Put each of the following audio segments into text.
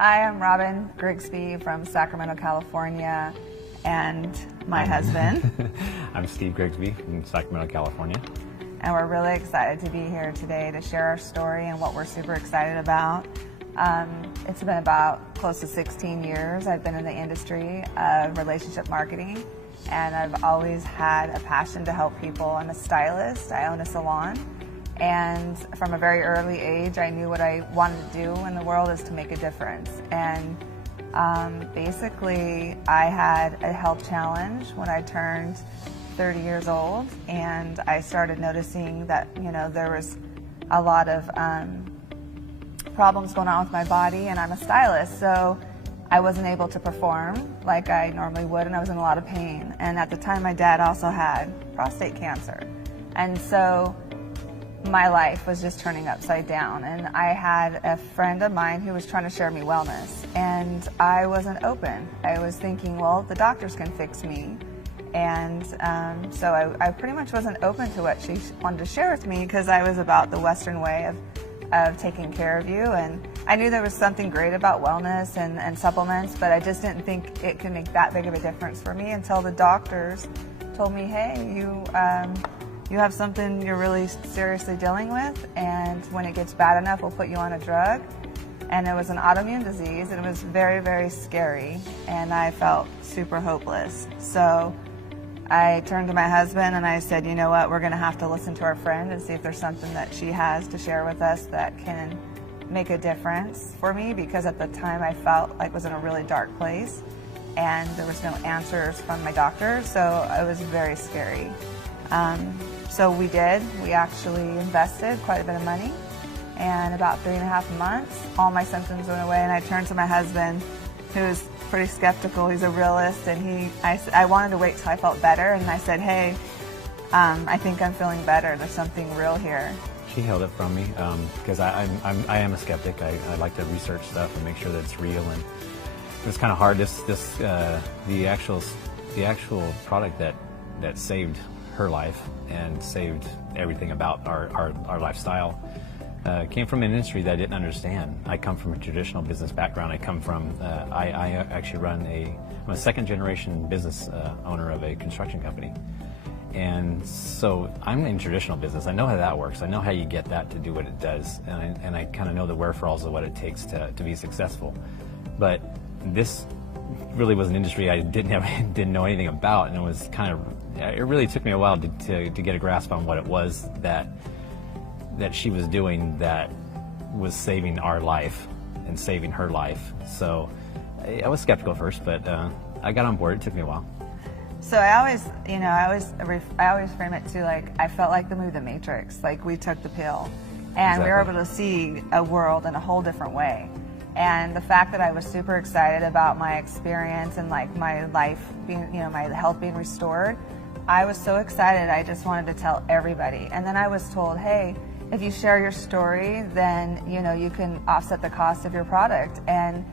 Hi, I'm Robin Grigsby from Sacramento, California, and my husband. I'm Steve Grigsby from Sacramento, California. And we're really excited to be here today to share our story and what we're super excited about. It's been about close to 16 years I've been in the industry of relationship marketing, and I've always had a passion to help people. I'm a stylist, I own a salon, and from a very early age I knew what I wanted to do in the world is to make a difference. And basically I had a health challenge when I turned 30 years old, and I started noticing that there was a lot of problems going on with my body, and I'm a stylist, so I wasn't able to perform like I normally would, and I was in a lot of pain. And at the time my dad also had prostate cancer, and so my life was just turning upside down. And I had a friend of mine who was trying to share me wellness, and I wasn't open. I was thinking, well, the doctors can fix me. And so I pretty much wasn't open to what she wanted to share with me, because I was about the Western way of taking care of you. And I knew there was something great about wellness and supplements, but I just didn't think it could make that big of a difference for me until the doctors told me, hey, you have something you're really seriously dealing with, and when it gets bad enough, we'll put you on a drug. And it was an autoimmune disease, and it was very, very scary, and I felt super hopeless. So I turned to my husband and I said, you know what, we're going to have to listen to our friend and see if there's something that she has to share with us that can make a difference for me, because at the time I felt like I was in a really dark place and there was no answers from my doctor, so it was very scary. So we did. We actually invested quite a bit of money, and about 3.5 months, all my symptoms went away, and I turned to my husband, who's pretty skeptical. He's a realist, and I wanted to wait till I felt better, and I said, hey, I think I'm feeling better. There's something real here. She held it from me because I am a skeptic. I like to research stuff and make sure that it's real, and it was kind of hard. The actual product that saved her life and saved everything about our lifestyle came from an industry that I didn't understand. I come from a traditional business background. I actually I'm a second generation business owner of a construction company. And so I'm in traditional business. I know how that works. I know how you get that to do what it does. And I kind of know the wherefores of what it takes to be successful. But this really was an industry I didn't know anything about, and it really took me a while to get a grasp on what it was that she was doing that was saving our life and saving her life. So I was skeptical first, but I got on board. It took me a while. So I always frame it to, like, I felt like the movie The Matrix. Like, we took the pill, and we were able to see a world in a whole different way. And the fact that I was super excited about my experience and like my life being, my health being restored, I was so excited. I just wanted to tell everybody. And then I was told, hey, if you share your story, then you can offset the cost of your product. And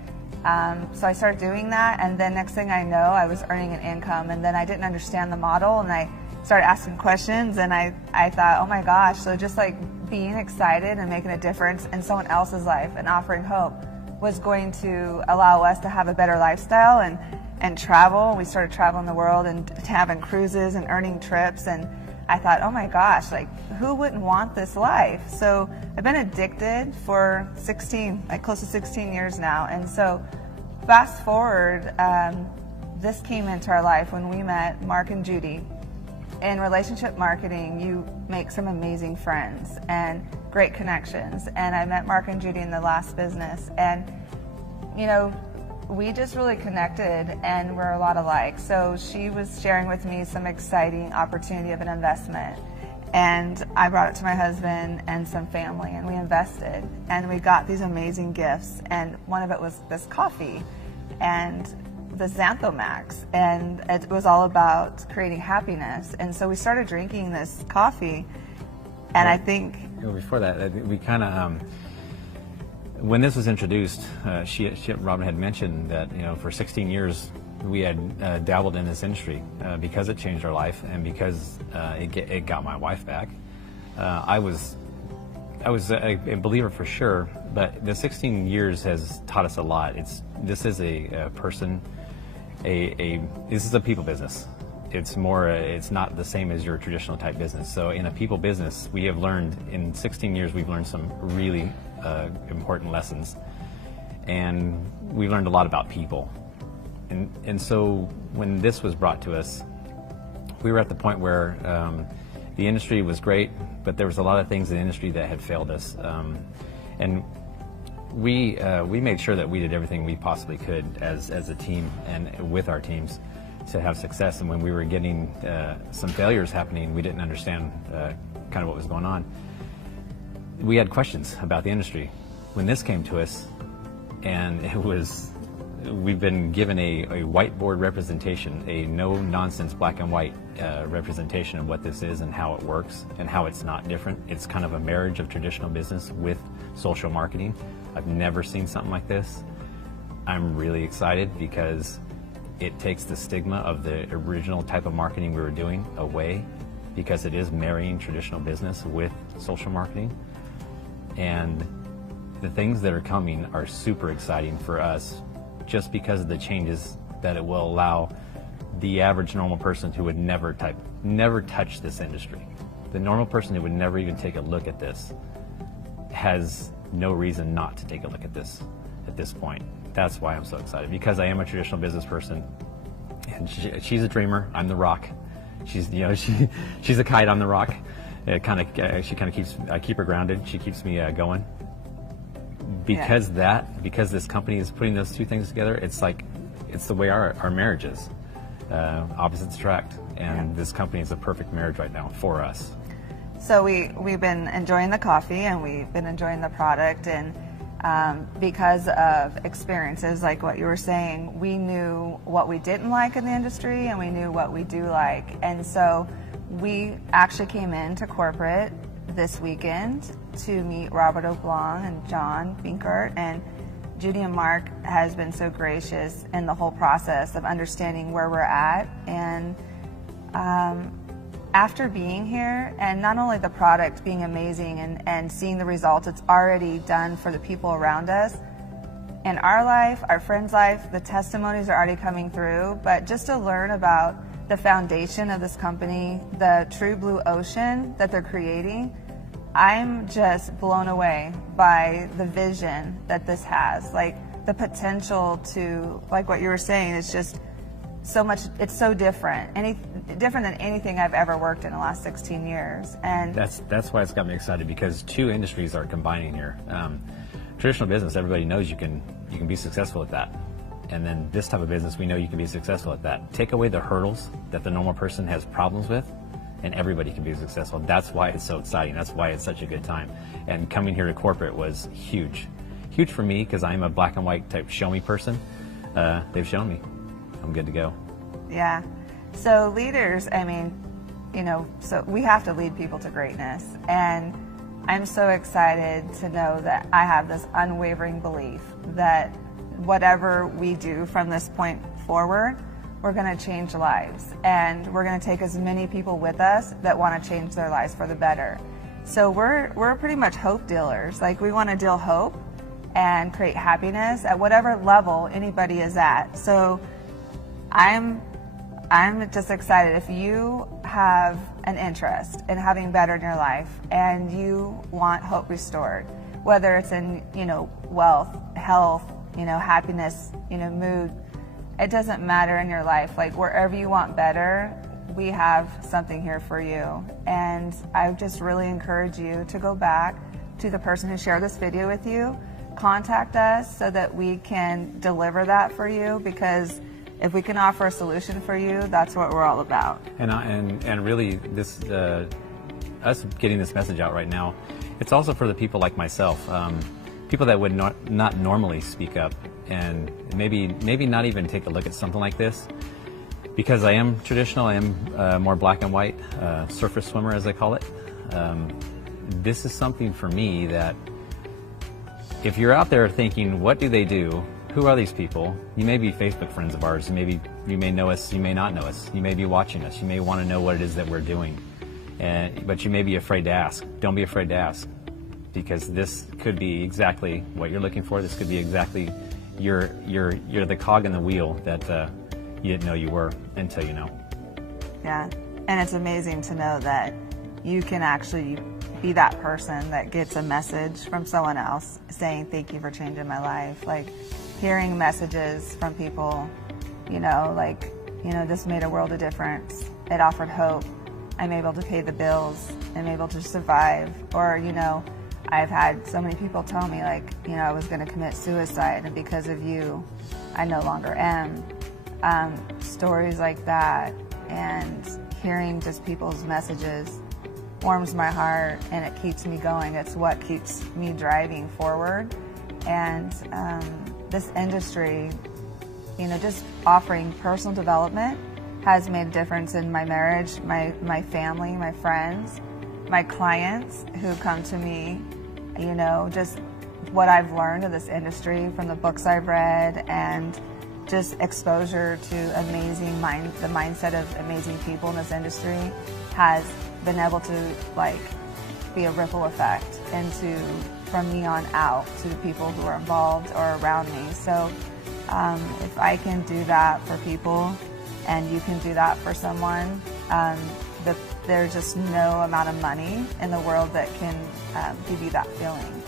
so I started doing that, and then next thing I know, I was earning an income, and then I didn't understand the model, and I started asking questions, and I thought, oh my gosh, so just like being excited and making a difference in someone else's life and offering hope was going to allow us to have a better lifestyle and travel. We started traveling the world and having cruises and earning trips, and I thought, oh my gosh, like, who wouldn't want this life? So I've been addicted for close to 16 years now. And so fast forward, this came into our life when we met Mark and Judy. In relationship marketing, you make some amazing friends and great connections. And I met Mark and Judy in the last business, and we just really connected, and we're a lot alike. So she was sharing with me some exciting opportunity of an investment, and I brought it to my husband and some family, and we invested, and we got these amazing gifts. And one of it was this coffee and the Xanthomax, and it was all about creating happiness. And so we started drinking this coffee, and I think before that, we kind of when this was introduced, Robin had mentioned that for 16 years we had dabbled in this industry because it changed our life, and because it got my wife back. I was I was a believer for sure, but the 16 years has taught us a lot. This is a person, this is a people business. It's more, it's not the same as your traditional type business. So in a people business, we have learned, in 16 years, we've learned some really important lessons. And we learned a lot about people. And so when this was brought to us, we were at the point where the industry was great, but there was a lot of things in the industry that had failed us. And we made sure that we did everything we possibly could as a team and with our teams to have success. And when we were getting some failures happening, we didn't understand kind of what was going on. We had questions about the industry. When this came to us, and we've been given a whiteboard representation, a no-nonsense black and white representation of what this is and how it works and how it's not different. It's kind of a marriage of traditional business with social marketing. I've never seen something like this. I'm really excited because it takes the stigma of the original type of marketing we were doing away, because it is marrying traditional business with social marketing. And the things that are coming are super exciting for us, just because of the changes that it will allow the average normal person who would never touch this industry. The normal person who would never even take a look at this has no reason not to take a look at this at this point. That's why I'm so excited, because I am a traditional business person, and she's a dreamer. I'm the rock. She's she's a kite. I'm the rock. She kind of keeps, I keep her grounded. She keeps me going. Because this company is putting those two things together, it's the way our marriage is. Opposites attract, and this company is a perfect marriage right now for us. So we've been enjoying the coffee, and we've been enjoying the product, and because of experiences like what you were saying, we knew what we didn't like in the industry, and we knew what we do like. And so we actually came into corporate this weekend to meet Robert O'Blong and John Binkert, and Judy and Mark has been so gracious in the whole process of understanding where we're at. And after being here, and not only the product being amazing and seeing the results it's already done for the people around us, in our life, our friends' life, the testimonies are already coming through, but just to learn about the foundation of this company, the true blue ocean that they're creating, I'm just blown away by the vision that this has. Like the potential to, like what you were saying, it's just so much, it's so different. Different than anything I've ever worked in the last 16 years. And that's why it's got me excited, because two industries are combining here. Traditional business, everybody knows you can be successful at that. And then this type of business, we know you can be successful at that. Take away the hurdles that the normal person has problems with, and everybody can be successful. That's why it's so exciting. That's why it's such a good time. And coming here to corporate was huge. Huge for me, because I'm a black and white type show me person. They've shown me. I'm good to go. Yeah. So leaders, I mean, so we have to lead people to greatness. And I'm so excited to know that I have this unwavering belief that whatever we do from this point forward, we're going to change lives, and we're going to take as many people with us that want to change their lives for the better. So we're pretty much hope dealers. Like, we want to deal hope and create happiness at whatever level anybody is at. So I'm just excited. If you have an interest in having better in your life and you want hope restored, whether it's in wealth, health, happiness, mood, it doesn't matter in your life. Like, wherever you want better, we have something here for you. And I just really encourage you to go back to the person who shared this video with you, contact us so that we can deliver that for you, because if we can offer a solution for you, that's what we're all about. And really, this us getting this message out right now, it's also for the people like myself, people that would not normally speak up, and maybe not even take a look at something like this, because I am traditional. I am more black and white, surface swimmer, as I call it. This is something for me that, if you're out there thinking, what do they do? Who are these people? You may be Facebook friends of ours. You may know us. You may not know us. You may be watching us. You may want to know what it is that we're doing, but you may be afraid to ask. Don't be afraid to ask. because this could be exactly what you're looking for. This could be exactly you're the cog in the wheel that you didn't know you were until you know. Yeah, and it's amazing to know that you can actually be that person that gets a message from someone else saying, thank you for changing my life. Like hearing messages from people, this made a world of difference. It offered hope. I'm able to pay the bills. I'm able to survive. Or, I've had so many people tell me, I was going to commit suicide, and because of you, I no longer am. Stories like that, and hearing just people's messages warms my heart, and it keeps me going. It's what keeps me driving forward. And this industry, just offering personal development has made a difference in my marriage, my family, my friends, my clients who come to me, just what I've learned of this industry from the books I've read, and just exposure to the mindset of amazing people in this industry has been able to be a ripple effect from me on out to the people who are involved or around me. So if I can do that for people, and you can do that for someone, there's just no amount of money in the world that can give you that feeling.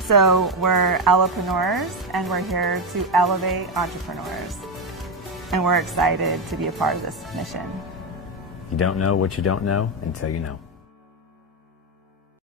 So we're entrepreneurs, and we're here to elevate entrepreneurs. And we're excited to be a part of this mission. You don't know what you don't know until you know.